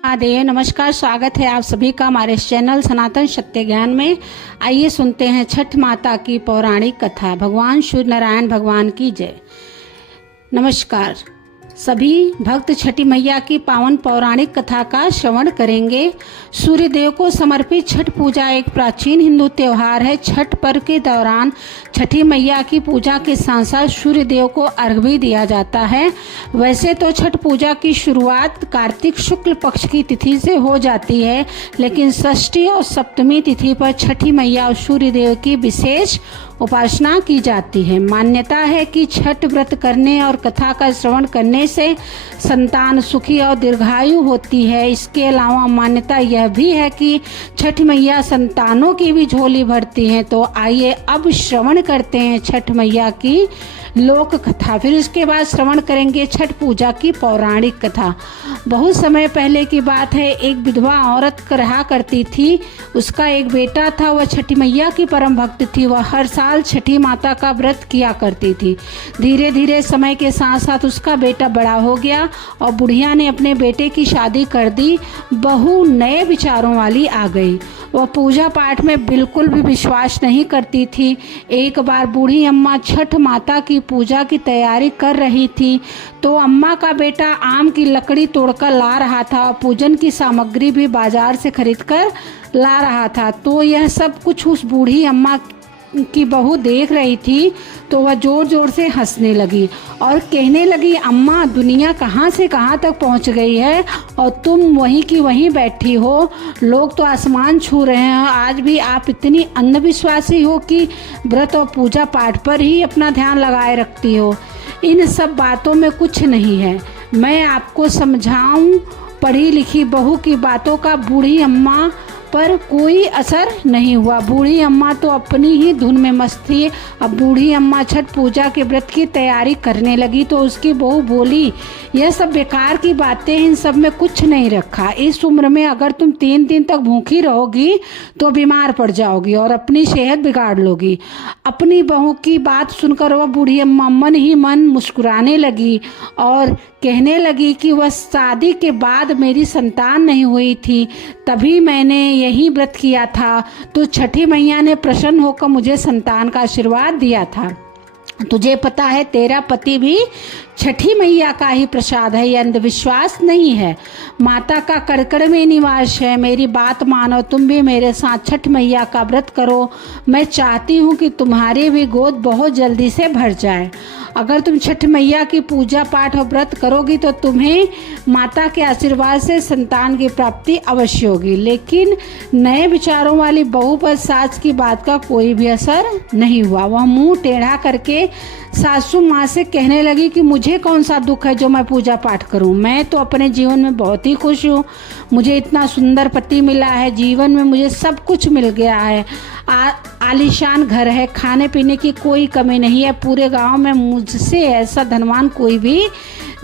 महादेव नमस्कार, स्वागत है आप सभी का हमारे चैनल सनातन सत्य ज्ञान में। आइए सुनते हैं छठ माता की पौराणिक कथा। भगवान सूर्य नारायण भगवान की जय। नमस्कार, सभी भक्त छठी मैया की पावन पौराणिक कथा का श्रवण करेंगे। सूर्य देव को समर्पित छठ पूजा एक प्राचीन हिंदू त्योहार है। छठ पर्व के दौरान छठी मैया की पूजा के साथ साथ सूर्य देव को अर्घ्य भी दिया जाता है। वैसे तो छठ पूजा की शुरुआत कार्तिक शुक्ल पक्ष की तिथि से हो जाती है, लेकिन षष्ठी और सप्तमी तिथि पर छठी मैया और सूर्य देव की विशेष उपासना की जाती है। मान्यता है कि छठ व्रत करने और कथा का श्रवण करने से संतान सुखी और दीर्घायु होती है। इसके अलावा मान्यता यह भी है कि छठ मैया संतानों की भी झोली भरती हैं। तो आइए अब श्रवण करते हैं छठ मैया की लोक कथा। फिर उसके बाद श्रवण करेंगे छठ पूजा की पौराणिक कथा। बहुत समय पहले की बात है, एक विधवा औरत रहा करती थी। उसका एक बेटा था, वह छठी मैया की परम भक्त थी। वह हर साल छठी माता का व्रत किया करती थी। धीरे धीरे समय के साथ साथ उसका बेटा बड़ा हो गया और बुढ़िया ने अपने बेटे की शादी कर दी। बहू नए विचारों वाली आ गई। वह पूजा पाठ में बिल्कुल भी विश्वास नहीं करती थी। एक बार बूढ़ी अम्मा छठ माता की पूजा की तैयारी कर रही थी तो अम्मा का बेटा आम की लकड़ी तोड़कर ला रहा था। पूजन की सामग्री भी बाजार से खरीदकर ला रहा था। तो यह सब कुछ उस बूढ़ी अम्मा की बहू देख रही थी तो वह जोर जोर से हंसने लगी और कहने लगी, अम्मा दुनिया कहाँ से कहाँ तक पहुँच गई है और तुम वहीं की वहीं बैठी हो। लोग तो आसमान छू रहे हैं, आज भी आप इतनी अंधविश्वासी हो कि व्रत और पूजा पाठ पर ही अपना ध्यान लगाए रखती हो। इन सब बातों में कुछ नहीं है। मैं आपको समझाऊं, पढ़ी लिखी बहू की बातों का बूढ़ी अम्मा पर कोई असर नहीं हुआ। बूढ़ी अम्मा तो अपनी ही धुन में मस्त थी। अब बूढ़ी अम्मा छठ पूजा के व्रत की तैयारी करने लगी तो उसकी बहू बोली, यह सब बेकार की बातें, इन सब में कुछ नहीं रखा। इस उम्र में अगर तुम 3 दिन तक भूखी रहोगी तो बीमार पड़ जाओगी और अपनी सेहत बिगाड़ लोगी। अपनी बहू की बात सुनकर वह बूढ़ी अम्मा मन ही मन मुस्कुराने लगी और कहने लगी कि वह शादी के बाद मेरी संतान नहीं हुई थी, तभी मैंने यही व्रत किया था। तो छठी मैया ने प्रसन्न होकर मुझे संतान का आशीर्वाद दिया था। तुझे पता है, तेरा पति भी छठी मैया का ही प्रसाद है। यह अंधविश्वास नहीं है, माता का कड़कड़ में निवास है। मेरी बात मानो, तुम भी मेरे साथ छठ मैया का व्रत करो। मैं चाहती हूँ कि तुम्हारी भी गोद बहुत जल्दी से भर जाए। अगर तुम छठ मैया की पूजा पाठ और व्रत करोगी तो तुम्हें माता के आशीर्वाद से संतान की प्राप्ति अवश्य होगी। लेकिन नए विचारों वाली बहू पर सास की बात का कोई भी असर नहीं हुआ। वह मुंह टेढ़ा करके सासू माँ से कहने लगी कि मुझे कौन सा दुख है जो मैं पूजा पाठ करूं। मैं तो अपने जीवन में बहुत ही खुश हूँ। मुझे इतना सुंदर पति मिला है, जीवन में मुझे सब कुछ मिल गया है। आलीशान घर है, खाने पीने की कोई कमी नहीं है। पूरे गांव में मुझसे ऐसा धनवान कोई भी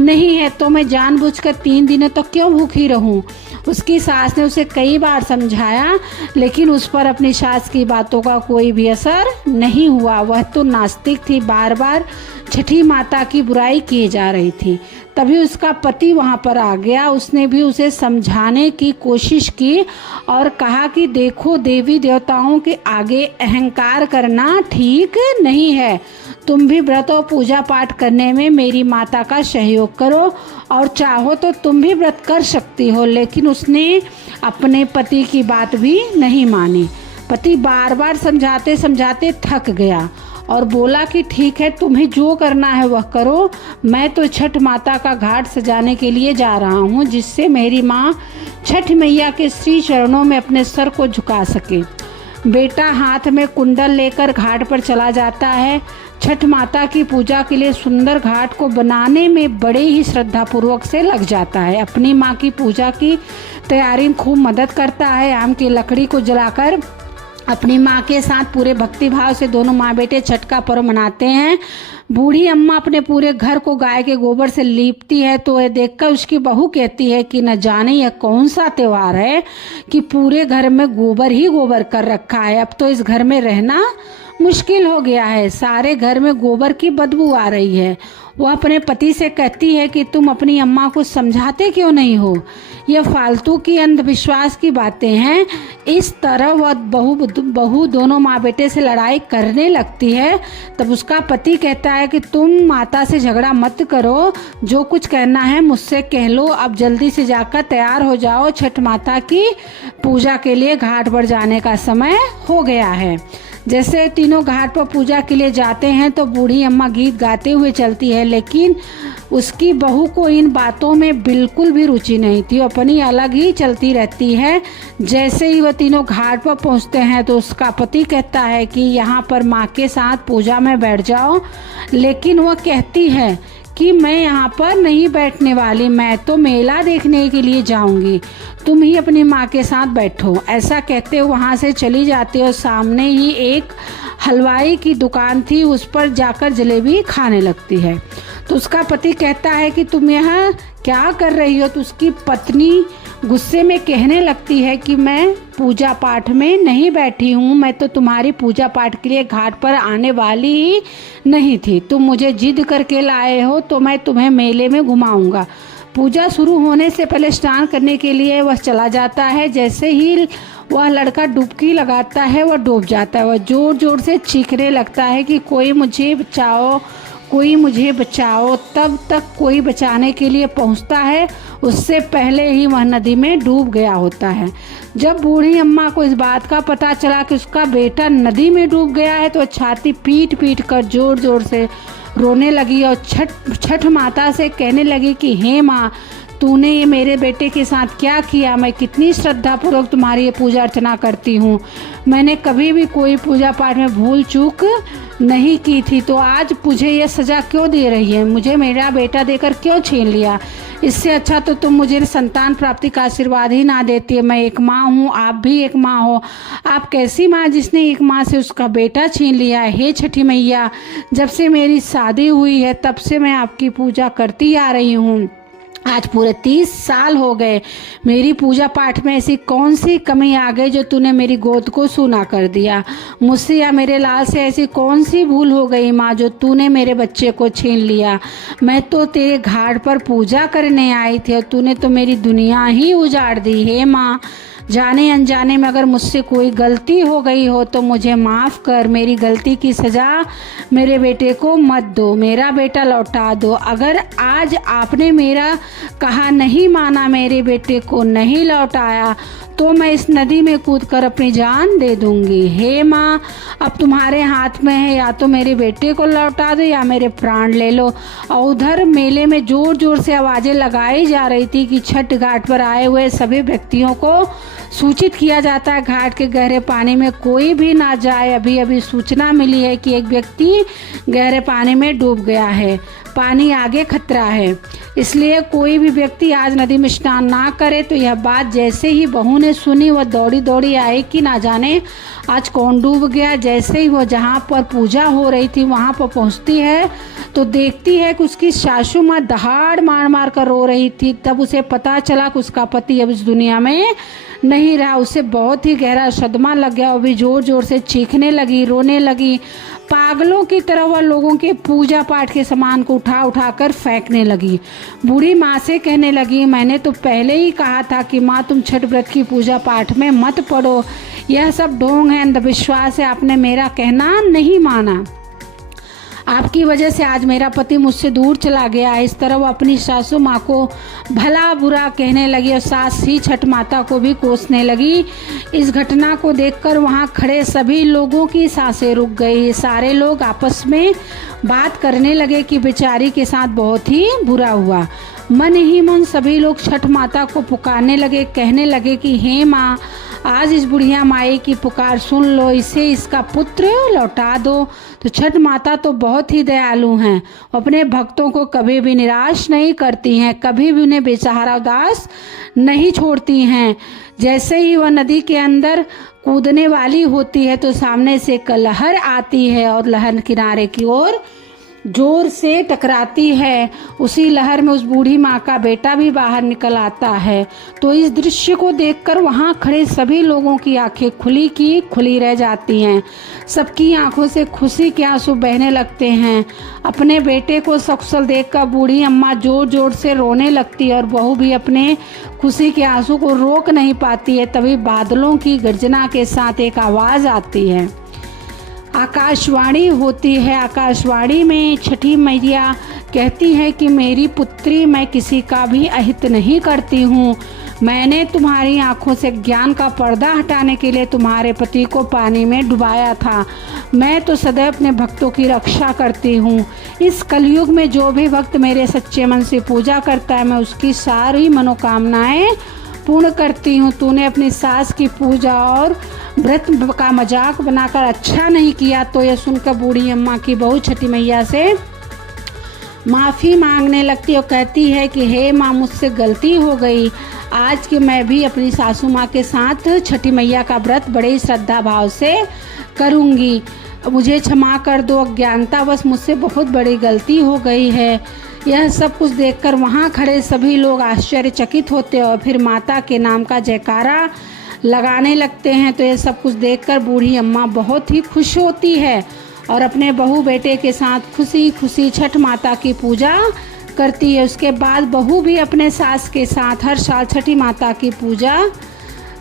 नहीं है। तो मैं जानबूझकर 3 दिनों तक क्यों भूखी रहूं? उसकी सास ने उसे कई बार समझाया, लेकिन उस पर अपनी सास की बातों का कोई भी असर नहीं हुआ। वह तो नास्तिक थी, बार बार छठी माता की बुराई की जा रही थी। तभी उसका पति वहां पर आ गया। उसने भी उसे समझाने की कोशिश की और कहा कि देखो, देवी देवताओं के आगे अहंकार करना ठीक नहीं है। तुम भी व्रत और पूजा पाठ करने में मेरी माता का सहयोग करो और चाहो तो तुम भी व्रत कर सकती हो। लेकिन उसने अपने पति की बात भी नहीं मानी। पति बार बार समझाते समझाते थक गया और बोला कि ठीक है, तुम्हें जो करना है वह करो। मैं तो छठ माता का घाट सजाने के लिए जा रहा हूँ, जिससे मेरी माँ छठ मैया के श्री चरणों में अपने सर को झुका सके। बेटा हाथ में कुंडल लेकर घाट पर चला जाता है। छठ माता की पूजा के लिए सुंदर घाट को बनाने में बड़े ही श्रद्धापूर्वक से लग जाता है। अपनी माँ की पूजा की तैयारी में खूब मदद करता है। आम की लकड़ी को जलाकर अपनी माँ के साथ पूरे भक्ति भाव से दोनों माँ बेटे छठ का पर्व मनाते हैं। बूढ़ी अम्मा अपने पूरे घर को गाय के गोबर से लीपती है तो यह देखकर उसकी बहू कहती है कि न जाने यह कौन सा त्योहार है कि पूरे घर में गोबर ही गोबर कर रखा है। अब तो इस घर में रहना मुश्किल हो गया है। सारे घर में गोबर की बदबू आ रही है। वह अपने पति से कहती है कि तुम अपनी अम्मा को समझाते क्यों नहीं हो, यह फालतू की अंधविश्वास की बातें हैं। इस तरह वह बहू दोनों माँ बेटे से लड़ाई करने लगती है। तब उसका पति कहता है कि तुम माता से झगड़ा मत करो, जो कुछ कहना है मुझसे कह लो। अब जल्दी से जाकर तैयार हो जाओ, छठ माता की पूजा के लिए घाट पर जाने का समय हो गया है। जैसे तीनों घाट पर पूजा के लिए जाते हैं तो बूढ़ी अम्मा गीत गाते हुए चलती है, लेकिन उसकी बहू को इन बातों में बिल्कुल भी रुचि नहीं थी। अपनी अलग ही चलती रहती है। जैसे ही वह तीनों घाट पर पहुंचते हैं तो उसका पति कहता है कि यहाँ पर माँ के साथ पूजा में बैठ जाओ, लेकिन वह कहती है कि मैं यहाँ पर नहीं बैठने वाली, मैं तो मेला देखने के लिए जाऊंगी, तुम ही अपनी माँ के साथ बैठो। ऐसा कहते वहाँ से चली जाती और सामने ही एक हलवाई की दुकान थी, उस पर जाकर जलेबी खाने लगती है। तो उसका पति कहता है कि तुम यहाँ क्या कर रही हो। तो उसकी पत्नी गुस्से में कहने लगती है कि मैं पूजा पाठ में नहीं बैठी हूँ, मैं तो तुम्हारी पूजा पाठ के लिए घाट पर आने वाली ही नहीं थी। तुम मुझे जिद करके लाए हो तो मैं तुम्हें मेले में घुमाऊंगा। पूजा शुरू होने से पहले स्नान करने के लिए वह चला जाता है। जैसे ही वह लड़का डुबकी लगाता है वह डूब जाता है। वह जोर जोर से चीखने लगता है कि कोई मुझे बचाओ, कोई मुझे बचाओ। तब तक कोई बचाने के लिए पहुंचता है, उससे पहले ही वह नदी में डूब गया होता है। जब बूढ़ी अम्मा को इस बात का पता चला कि उसका बेटा नदी में डूब गया है तो छाती पीट पीट कर जोर जोर से रोने लगी और छठ माता से कहने लगी कि हे माँ, तूने ये मेरे बेटे के साथ क्या किया। मैं कितनी श्रद्धापूर्वक तुम्हारी ये पूजा अर्चना करती हूँ, मैंने कभी भी कोई पूजा पाठ में भूल चूक नहीं की थी, तो आज मुझे ये सज़ा क्यों दे रही है, मुझे मेरा बेटा देकर क्यों छीन लिया। इससे अच्छा तो तुम मुझे संतान प्राप्ति का आशीर्वाद ही ना देती है। मैं एक माँ हूँ, आप भी एक माँ हो। आप कैसी माँ जिसने एक माँ से उसका बेटा छीन लिया है। हे छठी मैया, जब से मेरी शादी हुई है तब से मैं आपकी पूजा करती आ रही हूँ। आज पूरे 30 साल हो गए। मेरी पूजा पाठ में ऐसी कौन सी कमी आ गई जो तूने मेरी गोद को सूना कर दिया। मुझसे या मेरे लाल से ऐसी कौन सी भूल हो गई माँ जो तूने मेरे बच्चे को छीन लिया। मैं तो तेरे घाट पर पूजा करने आई थी और तूने तो मेरी दुनिया ही उजाड़ दी। हे माँ, जाने अनजाने में अगर मुझसे कोई गलती हो गई हो तो मुझे माफ़ कर। मेरी गलती की सज़ा मेरे बेटे को मत दो, मेरा बेटा लौटा दो। अगर आज आपने मेरा कहा नहीं माना, मेरे बेटे को नहीं लौटाया, तो मैं इस नदी में कूदकर अपनी जान दे दूंगी। हे माँ, अब तुम्हारे हाथ में है, या तो मेरे बेटे को लौटा दो या मेरे प्राण ले लो। और उधर मेले में जोर जोर से आवाज़ें लगाई जा रही थी कि छठ घाट पर आए हुए सभी व्यक्तियों को सूचित किया जाता है घाट के गहरे पानी में कोई भी ना जाए। अभी अभी सूचना मिली है कि एक व्यक्ति गहरे पानी में डूब गया है, पानी आगे खतरा है, इसलिए कोई भी व्यक्ति आज नदी में स्नान ना करे। तो यह बात जैसे ही बहू ने सुनी वह दौड़ी दौड़ी आई कि ना जाने आज कौन डूब गया। जैसे ही वह जहाँ पर पूजा हो रही थी वहाँ पर पहुँचती है तो देखती है कि उसकी सासू माँ दहाड़ मार मार कर रो रही थी। तब उसे पता चला कि उसका पति अब इस दुनिया में नहीं रहा। उसे बहुत ही गहरा सदमा लग गया और भी जोर जोर से चीखने लगी, रोने लगी। पागलों की तरह वह लोगों के पूजा पाठ के सामान को उठा उठा कर फेंकने लगी। बूढ़ी माँ से कहने लगी, मैंने तो पहले ही कहा था कि माँ तुम छठ व्रत की पूजा पाठ में मत पड़ो, यह सब ढोंग है, अंधविश्वास है, आपने मेरा कहना नहीं माना। आपकी वजह से आज मेरा पति मुझसे दूर चला गया है। इस तरह वो अपनी सासू माँ को भला बुरा कहने लगी और सास ही छठ माता को भी कोसने लगी। इस घटना को देखकर वहाँ खड़े सभी लोगों की सांसें रुक गई। सारे लोग आपस में बात करने लगे कि बेचारी के साथ बहुत ही बुरा हुआ। मन ही मन सभी लोग छठ माता को पुकारने लगे, कहने लगे कि हे माँ, आज इस बुढ़िया माई की पुकार सुन लो, इसे इसका पुत्र लौटा दो। तो छठ माता तो बहुत ही दयालु हैं, अपने भक्तों को कभी भी निराश नहीं करती हैं, कभी भी उन्हें बेसहारा उदास नहीं छोड़ती हैं। जैसे ही वह नदी के अंदर कूदने वाली होती है तो सामने से एक लहर आती है और लहर किनारे की ओर जोर से टकराती है। उसी लहर में उस बूढ़ी माँ का बेटा भी बाहर निकल आता है। तो इस दृश्य को देखकर वहाँ खड़े सभी लोगों की आंखें खुली की खुली रह जाती हैं। सबकी आंखों से खुशी के आंसू बहने लगते हैं। अपने बेटे को सकुशल देखकर बूढ़ी अम्मा जोर जोर से रोने लगती है और बहू भी अपने खुशी के आंसू को रोक नहीं पाती है। तभी बादलों की गर्जना के साथ एक आवाज़ आती है। आकाशवाणी होती है। आकाशवाणी में छठी मैया कहती है कि मेरी पुत्री, मैं किसी का भी अहित नहीं करती हूँ। मैंने तुम्हारी आंखों से ज्ञान का पर्दा हटाने के लिए तुम्हारे पति को पानी में डुबाया था। मैं तो सदैव अपने भक्तों की रक्षा करती हूँ। इस कलयुग में जो भी भक्त मेरे सच्चे मन से पूजा करता है, मैं उसकी सारी मनोकामनाएं पूर्ण करती हूँ। तूने अपनी सास की पूजा और व्रत का मजाक बनाकर अच्छा नहीं किया। तो यह सुनकर बूढ़ी अम्मा की बहू छठी मैया से माफ़ी मांगने लगती और कहती है कि हे माँ, मुझसे गलती हो गई। आज के मैं भी अपनी सासू माँ के साथ छठी मैया का व्रत बड़े श्रद्धा भाव से करूँगी। मुझे क्षमा कर दो, अज्ञानतावश मुझसे बहुत बड़ी गलती हो गई है। यह सब कुछ देखकर वहाँ खड़े सभी लोग आश्चर्यचकित होते और फिर माता के नाम का जयकारा लगाने लगते हैं। तो यह सब कुछ देखकर बूढ़ी अम्मा बहुत ही खुश होती है और अपने बहू बेटे के साथ खुशी खुशी छठ माता की पूजा करती है। उसके बाद बहू भी अपने सास के साथ हर साल छठी माता की पूजा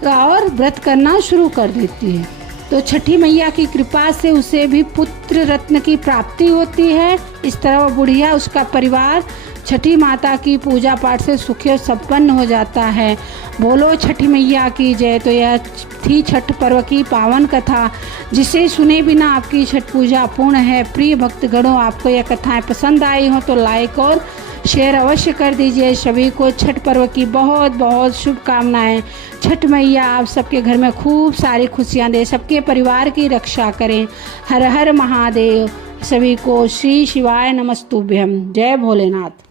और व्रत करना शुरू कर देती है। तो छठी मैया की कृपा से उसे भी पुत्र रत्न की प्राप्ति होती है। इस तरह वो बुढ़िया, उसका परिवार छठी माता की पूजा पाठ से सुखी और संपन्न हो जाता है। बोलो छठी मैया की जय। तो यह थी छठ पर्व की पावन कथा, जिसे सुने बिना आपकी छठ पूजा अपूर्ण है। प्रिय भक्तगणों, आपको यह कथाएं पसंद आई हो तो लाइक और शेयर अवश्य कर दीजिए। सभी को छठ पर्व की बहुत बहुत शुभकामनाएं। छठ मैया आप सबके घर में खूब सारी खुशियां दे, सबके परिवार की रक्षा करें। हर हर महादेव। सभी को श्री शिवाय नमस्तुभ्यम। जय भोलेनाथ।